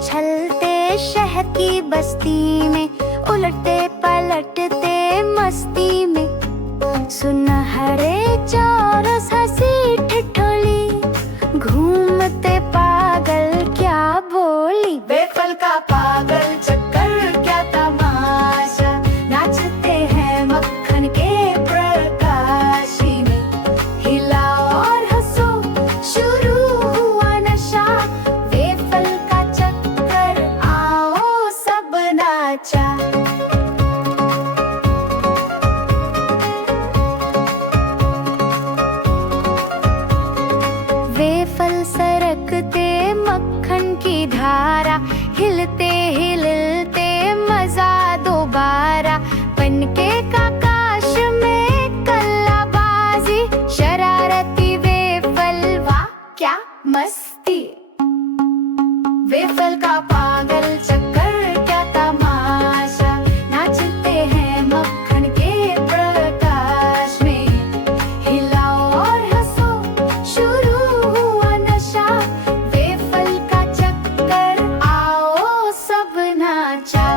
उछलते शहर की बस्ती में, उलटते पलटते मस्ती में। सुनहरे चौरस हंसी ठिठोली, घूमते पागल क्या बोली। बेफल का पागल चक्कर क्या तमाशा, नाचते हैं मक्खन के प्रकाश में। हिलाओ और हंसो, शुरू हुआ नशा, बेफल का चक्कर आओ सब नाचा। वेफल सरकते मक्खन की धारा, हिलते हिलते मजा दोबारा। पनके का काश में कल्लाबाजी, शरारती वेफल वाह क्या मस्ती। वेफल का पागल चक्कर क्या तमाशा, नाचते हैं मक्खन के प्रकाश में। हिलाओ और हंसो, शुरू हुआ नशा, वेफल का चक्कर आओ सब नाचा।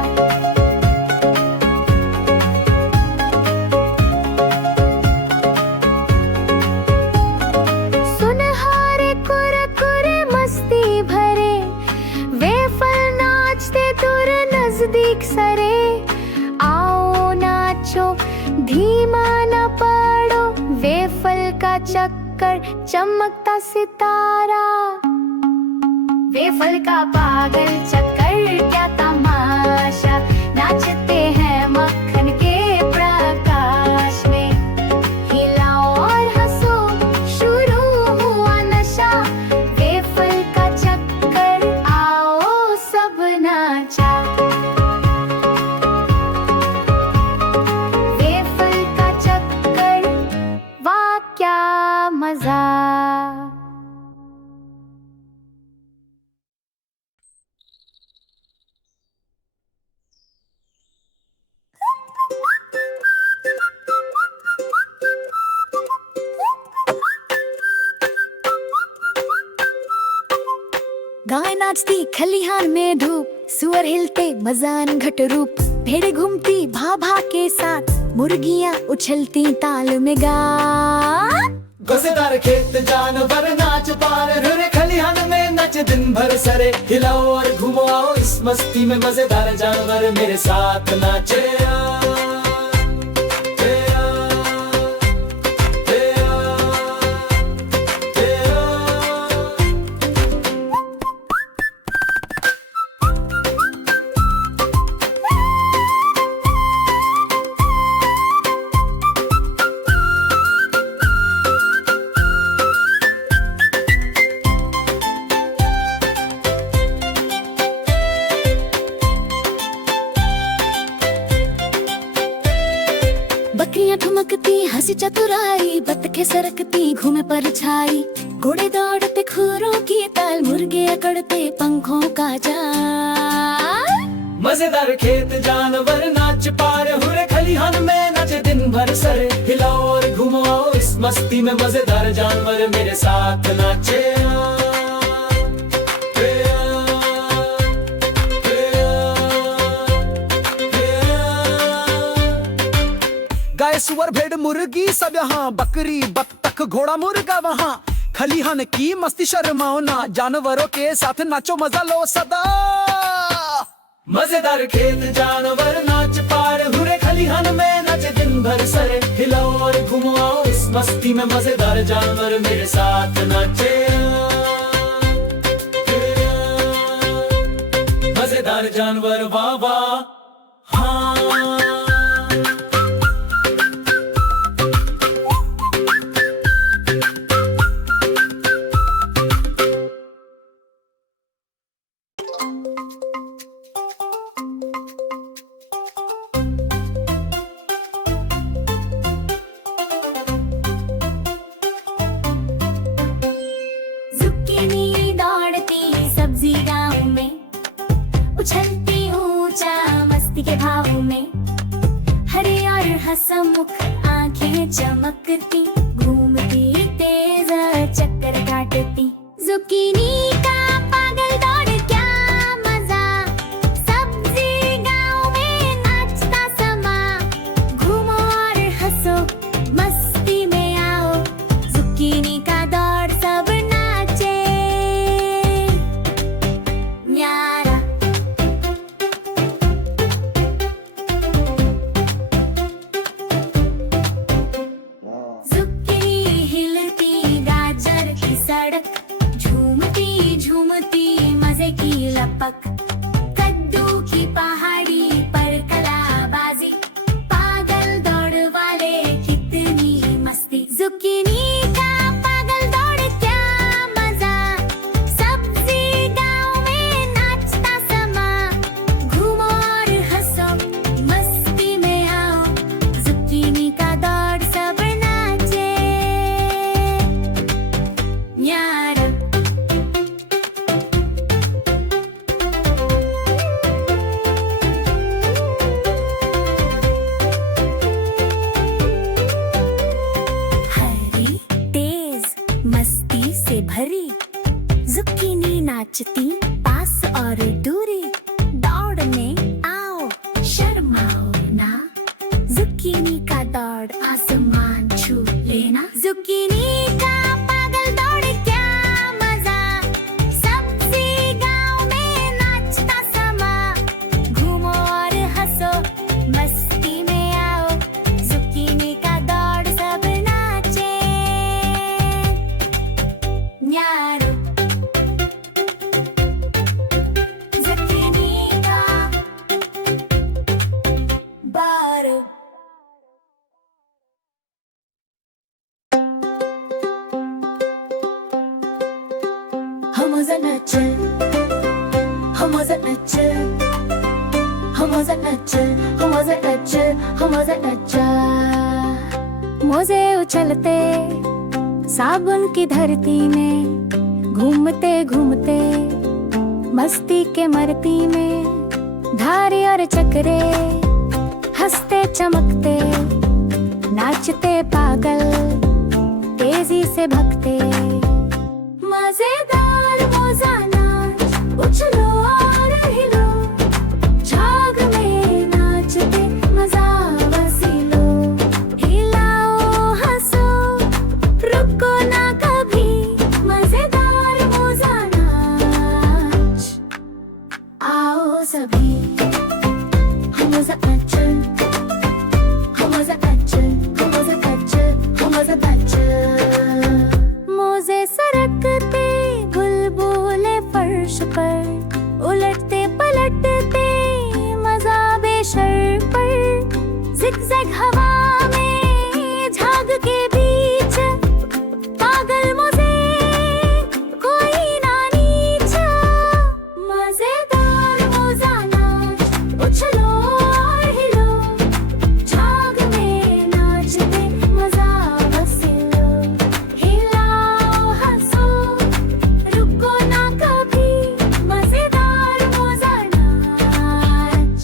सुनहरे कुरकुरे मस्ती भरे, वेफल नाचते दूर नजदीक सरे। आओ नाचो, धीमा न पड़ो, वेफल का चक्कर चमकता सितारा। वेफल का पागल चक्कर क्या तमाशा, नाचते हैं मक्खन के प्रकाश में। हिलाओ और हंसो, शुरू हुआ नशा, वेफल का चक्कर आओ सब नाचा। वेफल का चक्कर वाह क्या मजा। गाय नाचती खलिहान में धूप, सुअर हिलते मजान घट रूप। भेड़े घूमती भा भा के साथ, मुर्गियां उछलती ताल में गा। गजेदार खेत जानवर नाच पार, रे खलिहान में नाच दिन भर सरे। हिलाओ और घूमो आओ इस मस्ती में, मजेदार जानवर मेरे साथ नाचे। बकरियां ठुमकती हंसी चतुराई, बतखें सरकती घूमे परछाई। घोड़े दौड़ते खुरों की ताल, मुर्गे अकड़ते पंखों का जाल। मजेदार खेत जानवर नाच पार, हुरे खलिहान में नाचे दिन भर सरे। हिलाओ और घूमो आओ इस मस्ती में, मजेदार जानवर मेरे साथ नाचे। गाय सुअर भेड़ मुर्गी सब यहाँ, बकरी बत्तख घोड़ा मुर्गा वहाँ। खलिहान की मस्ती शर्माओ ना, जानवरों के साथ नाचो मजा लो सदा। मजेदार खेत जानवर नाच पार, हुरे खलिहान में नाचे दिन भर सरे। हिलाओ और घूमो आओ इस मस्ती में, मजेदार जानवर मेरे साथ नाचे। मजेदार जानवर वाह वाह हाँ। उछलती ऊंचा मस्ती के भाव में, हरे और हंसमुख आंखें चमकती, घूमती तेज चक्कर काटती। जुकीनी का पागल दौड़ क्या घूमती झूमती मजे की लपक, कद्दू की पहाड़ी पर कलाबाजी, पागल दौड़ वाले कितनी मस्ती, जुकीनी का पागल दौड़ क्या मजा, सब्जी गांव में नाचता समा, घूमो और हंसो मस्ती में आओ, जुकीनी का दौड़ सब नाचे यार। हरी तेज मस्ती से भरी, जुकीनी नाचती पास और दूरी, दौड़ में आओ शर्माओ ना, जुकीनी का दौड़ आसमान छू लेना, जुकीनी का पागल दौड़ क्या मजा, सब्जी गांव में नाचता समा, घूमो और हंसो मस्ती में आओ, जुकीनी का दौड़ सब नाचे यार। जुकीनी का बारो हम नाचे, हम नाचे, हम नाचे, हम नाचे, हम नाचे, मोजे उछलते साबुन की धरती में, घूमते घूमते मस्ती के मरती में, धारे और चक्रे हंसते चमकते, नाचते पागल तेजी से भगते, मजेदार मौजा नाच, उछलो और हिलो, झाग में नाचते मजा वसीलो, हिलाओ हंसो रुको ना कभी, मजेदार मौजा नाच, आओ सभी हम मजा नाचे, हम मजा नाचे, हम मजा नाचे, हम मजा नाचे, मोजे सरकते बुलबुले फर्श पर, उलटते पलटते मजा बेशर पर, जिगजैग हवा में झाग के बीच, पागल मोजे कोई ना नीचा, मजेदार मौजा नाच, उछलो और हिलो, झाग में नाचते मजा वसीलो, हिलाओ हंसो रुको ना कभी, मजेदार मौजा नाच,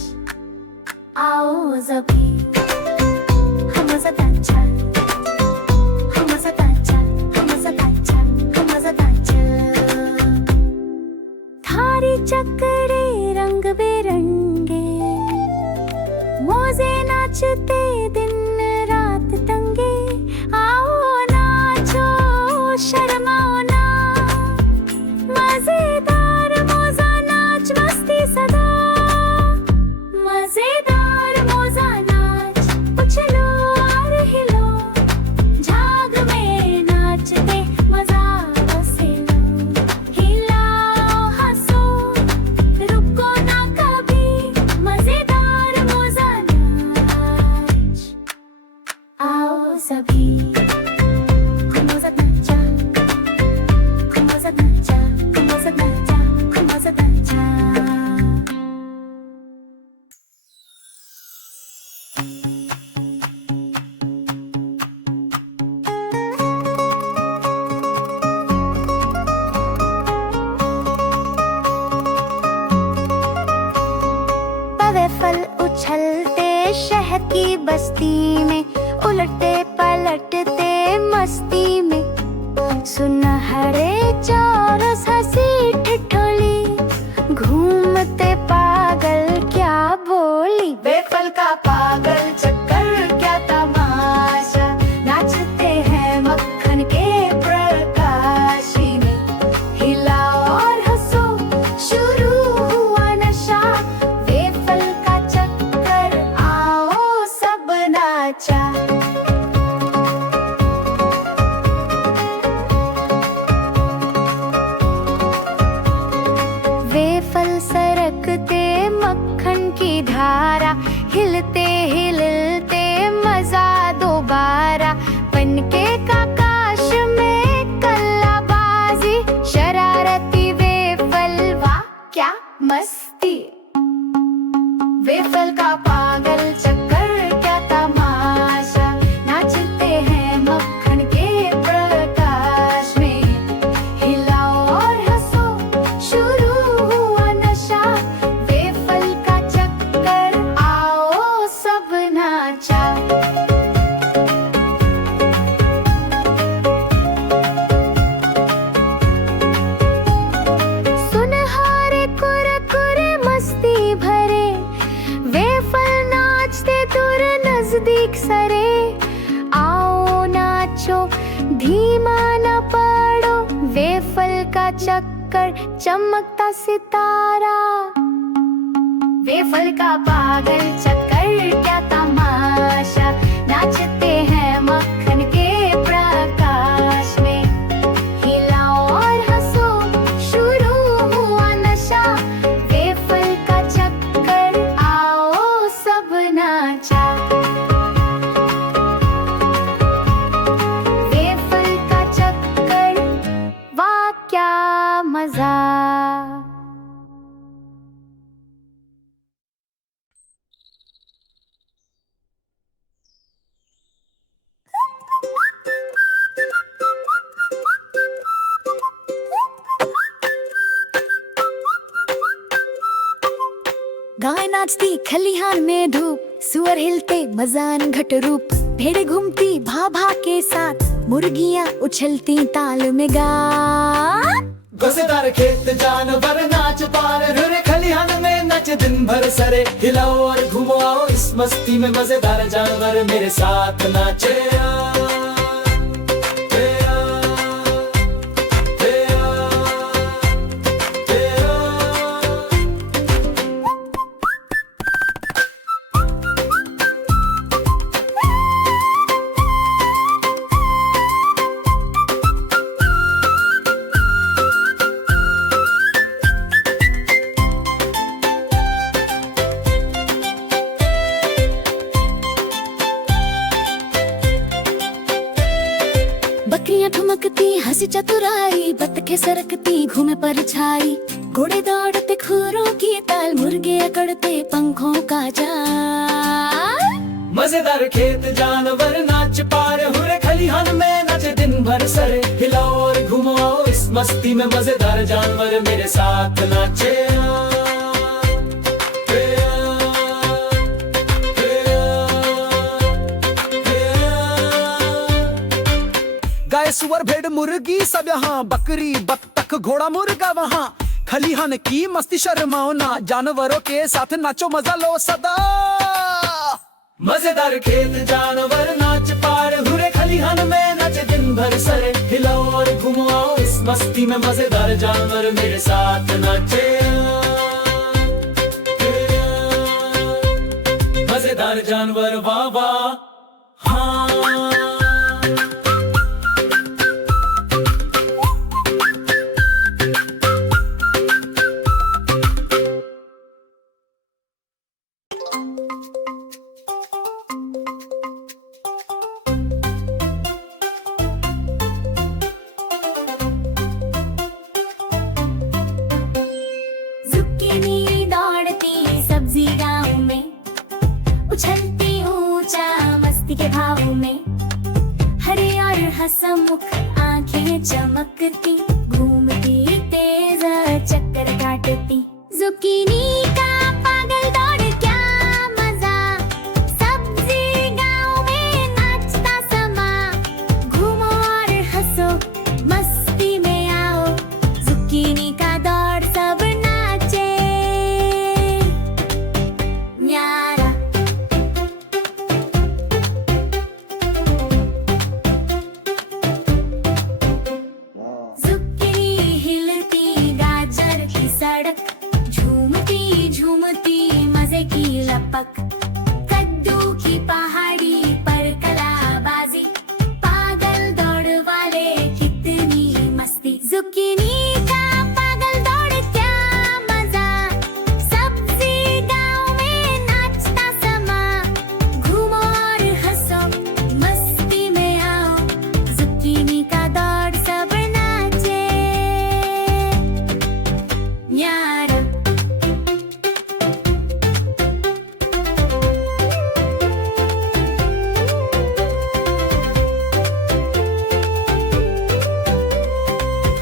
आओ सभी हम मजा नाचा, हम मजा नाचा, हम मजा नाचा, हम मजा नाचा, थारी चक्रे रंग बेरंगे, मोजे नाचते दिन रात तंगे, आओ नाचो शर्माओ ना, मजेदार मौजा नाच मस्ती सदा, मजेदार मौजा नाच, उछलो और हिलो, झाग में नाचते मजा वसीलो, हिलाओ हंसो रुको ना कभी, मजेदार मौजा नाच, आओ सभी हम मजा नाचा, हम मजा नाचा, हम मजा नाचा, हम मजा नाचा। पवे फल उछलते शहद की बस्ती में, उलटते पलटते मस्ती में, सुनहरे चौरस हंसी ठिठोली, घूमते पागल क्या बोली, बेफल का पागल चक्कर क्या तमाशा, नाचते हैं मक्खन के प्रकाशी में, हिलाओ और हंसो शुरू हुआ नशा, बेफल का चक्कर आओ सब नाचा, का चक्कर चमकता सितारा, वेफल का पागल चक्कर क्या तमाशा, नाचते हैं मक्खन के प्रकाश में। हिलाओ और हंसो शुरू हुआ नशा, वेफल का चक्कर आओ सब नाचा। वेफल का चक्कर वाह क्या मजा। गाय नाचती खलिहान में धूप, सुअर हिलते मजान घट रूप, भेड़े घूमती भाभा के साथ, मुर्गियां उछलती ताल में गा। घुसेदार खेत जानवर नाच पार रे, खलिहान में नाच दिन भर सरे। हिलाओ और घूमो आओ इस मस्ती में, मजेदार जानवर मेरे साथ नाचे। बकरियां ठुमकती हंसी चतुराई, बतखें सरकती घूमे परछाई, घोड़े दौड़ते खुरों की ताल, मुर्गे अकड़ते पंखों का जाल। मजेदार खेत जानवर नाच पार हुरे, खलिहान में नाचे दिन भर सरे। हिलाओ और घूमो आओ इस मस्ती में, मजेदार जानवर मेरे साथ नाचे। गाय सुअर भेड़ मुर्गी सब यहाँ, बकरी बत्तख घोड़ा मुर्गा वहाँ। खलिहान की मस्ती शर्माओ ना, जानवरों के साथ नाचो मजा लो सदा। मजेदार खेत जानवर नाच पार हुरे, खलिहान में नाचे दिन भर सरे। हिलाओ और घूमो आओ इस मस्ती में, मजेदार जानवर मेरे साथ नाचे। मजेदार जानवर वाह वाह हाँ। जुक्कीनी दौड़ती सब्जी गाँव में, उछलती ऊंचा मस्ती के भाव में, हरे और हंसमुख आंखें चमकती, घूमती तेज चक्कर काटती। जुक्कीनी का पागल दौड़ क्या मजा, सब्जी गाँव में नाचता समा, घूमो और हंसो मस्ती में आओ, जुक्कीनी का दौड़ सब नाचे। न्यारा जुक्कीनी हिलती गाजर की सड़क, झूमती झूमती मजे की लपक, कद्दू की पहाड़ी पर कलाबाजी, पागल दौड़ वाले कितनी मस्ती। जुक्कीनी का पागल दौड़ क्या मजा, सब्जी गाँव में नाचता समा, घूमो और हंसो मस्ती में आओ, जुक्कीनी का दौड़ सब नाचे। न्यारा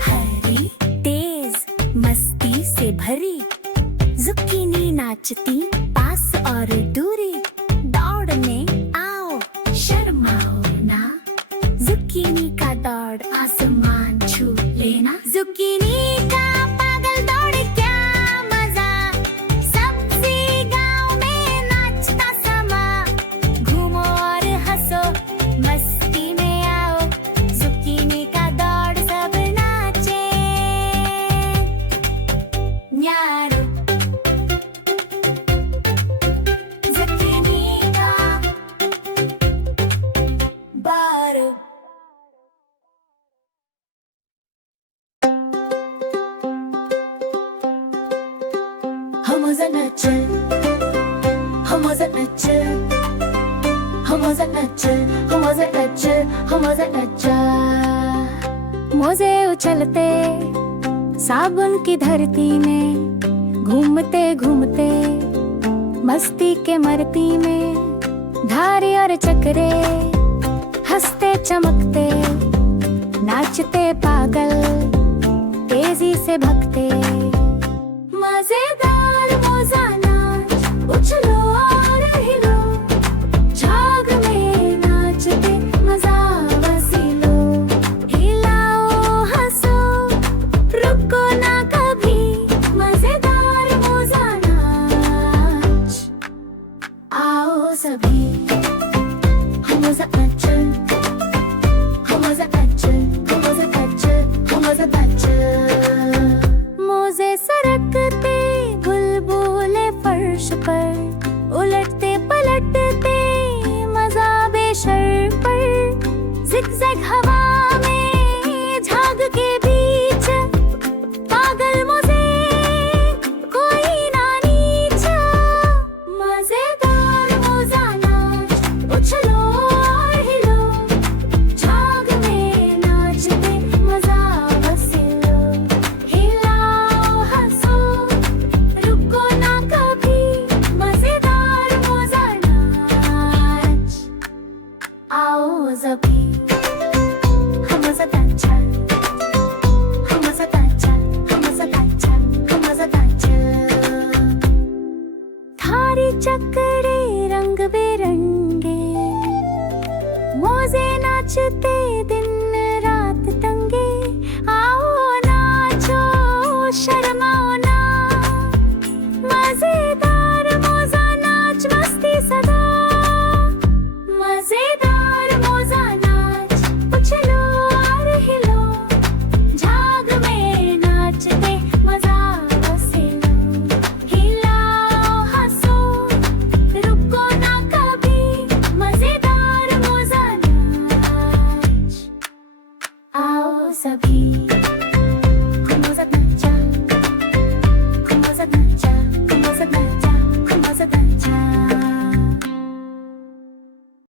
हरी तेज मस्ती से भरी, जुक्कीनी नाचती पास और दूरी, दौड़ में आओ शर्माओ ना, जुक्कीनी का दौड़ आसमान छू लेना। जुक्कीनी का पागल दौड़ क्या मजा, सब्जी गाँव में नाचता समा, घूमो और हंसो मस्ती में आओ, जुक्कीनी का दौड़ सब नाचे। हम मजे नचे, हम मजे नचे, हम मजे नचे, हम मजे नचे, हम मजे नचा। मोजे उछलते साबुन की धरती में, घूमते घूमते मस्ती के मरती में, धारी और चक्रे हंसते चमकते, नाचते पागल तेजी से भगते।